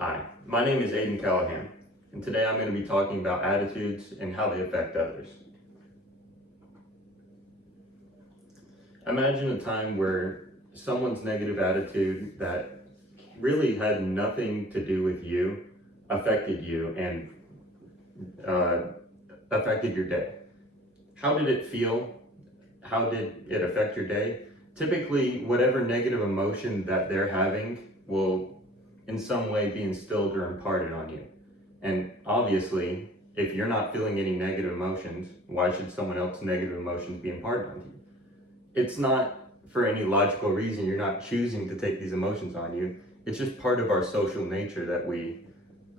Hi, my name is A Callahan, and today I'm going to be talking about attitudes and how they affect others. Imagine a time where someone's negative attitude that really had nothing to do with you affected you and uh, affected your day. How did it feel? How did it affect your day? Typically, whatever negative emotion that they're having will in some way be instilled or imparted on you. And obviously, if you're not feeling any negative emotions, why should someone else's negative emotions be imparted on you? It's not for any logical reason. You're not choosing to take these emotions on you. It's just part of our social nature that we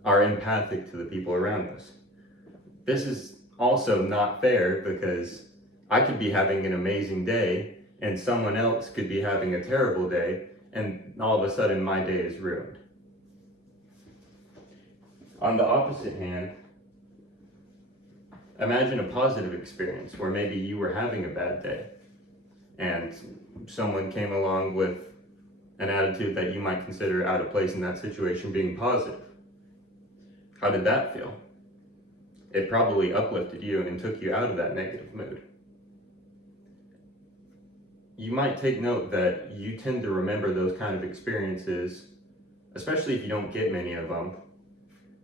are empathic to the people around us. This is also not fair because I could be having an amazing day and someone else could be having a terrible day, and all of a sudden my day is ruined. On the opposite hand, imagine a positive experience where maybe you were having a bad day and someone came along with an attitude that you might consider out of place in that situation being positive. How did that feel? It probably uplifted you and took you out of that negative mood. You might take note that you tend to remember those kind of experiences, especially if you don't get many of them.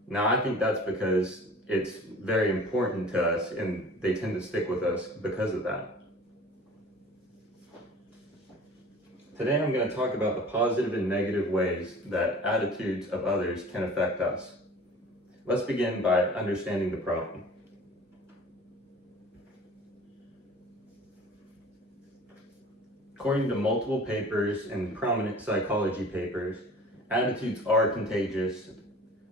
Now, I think that's because it's very important to us and they tend to stick with us because of that. Today, I'm going to talk about the positive and negative ways that attitudes of others can affect us. Let's begin by understanding the problem. According to multiple papers and prominent psychology papers, attitudes are contagious.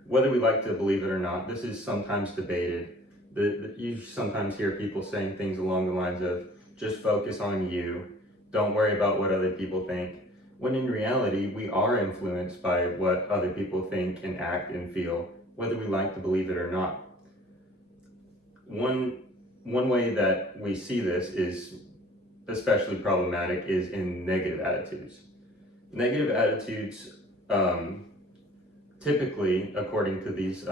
Whether we like to believe it or not, this is sometimes debated. You sometimes hear people saying things along the lines of, just focus on you, don't worry about what other people think, when in reality, we are influenced by what other people think and act and feel, whether we like to believe it or not. One way that we see this is especially problematic is in negative attitudes. Negative attitudes, typically, according to these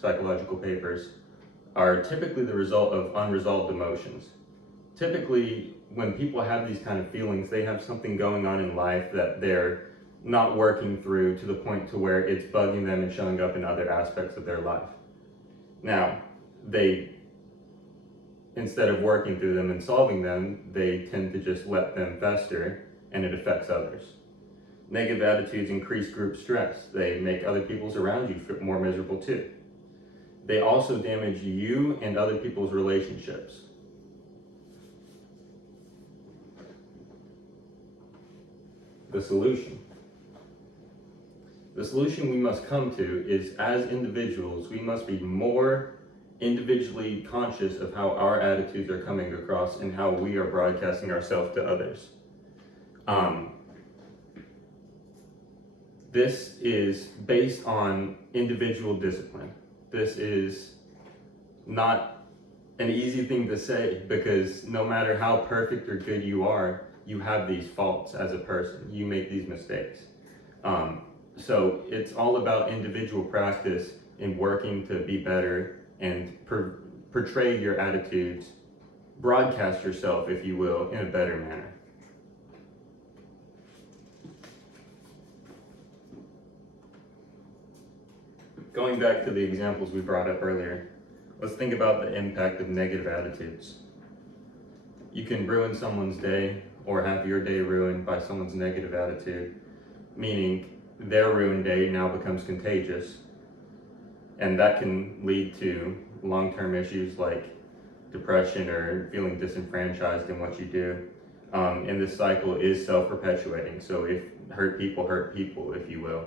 psychological papers, are typically the result of unresolved emotions. Typically, when people have these kind of feelings, they have something going on in life that they're not working through to the point to where it's bugging them and showing up in other aspects of their life. Now, instead of working through them and solving them, they tend to just let them fester and it affects others. Negative attitudes increase group stress. They make other people's around you more miserable too. They also damage you and other people's relationships. The solution we must come to is, as individuals, we must be more individually conscious of how our attitudes are coming across and how we are broadcasting ourselves to others. This is based on individual discipline. This is not an easy thing to say because no matter how perfect or good you are, you have these faults as a person. You make these mistakes. So it's all about individual practice in working to be better and portray your attitudes, broadcast yourself, if you will, in a better manner. Going back to the examples we brought up earlier, let's think about the impact of negative attitudes. You can ruin someone's day or have your day ruined by someone's negative attitude, meaning their ruined day now becomes contagious, and that can lead to long-term issues like depression or feeling disenfranchised in what you do. And this cycle is self-perpetuating, so if hurt people, if you will.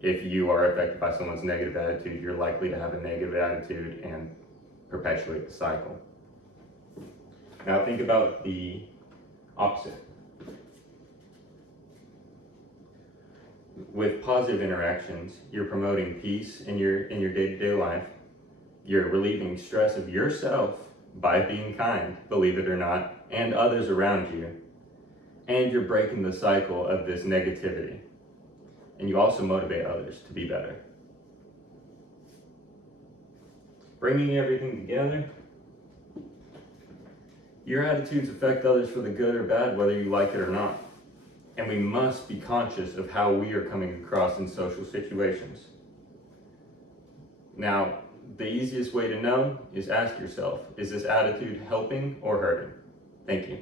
If you are affected by someone's negative attitude, you're likely to have a negative attitude and perpetuate the cycle. Now think about the opposite. With positive interactions, you're promoting peace in your day-to-day life. You're relieving stress of yourself by being kind, believe it or not, and others around you. And you're breaking the cycle of this negativity. and you also motivate others to be better. Bringing everything together, your attitudes affect others for the good or bad, whether you like it or not. And we must be conscious of how we are coming across in social situations. Now, the easiest way to know is ask yourself, is this attitude helping or hurting? Thank you.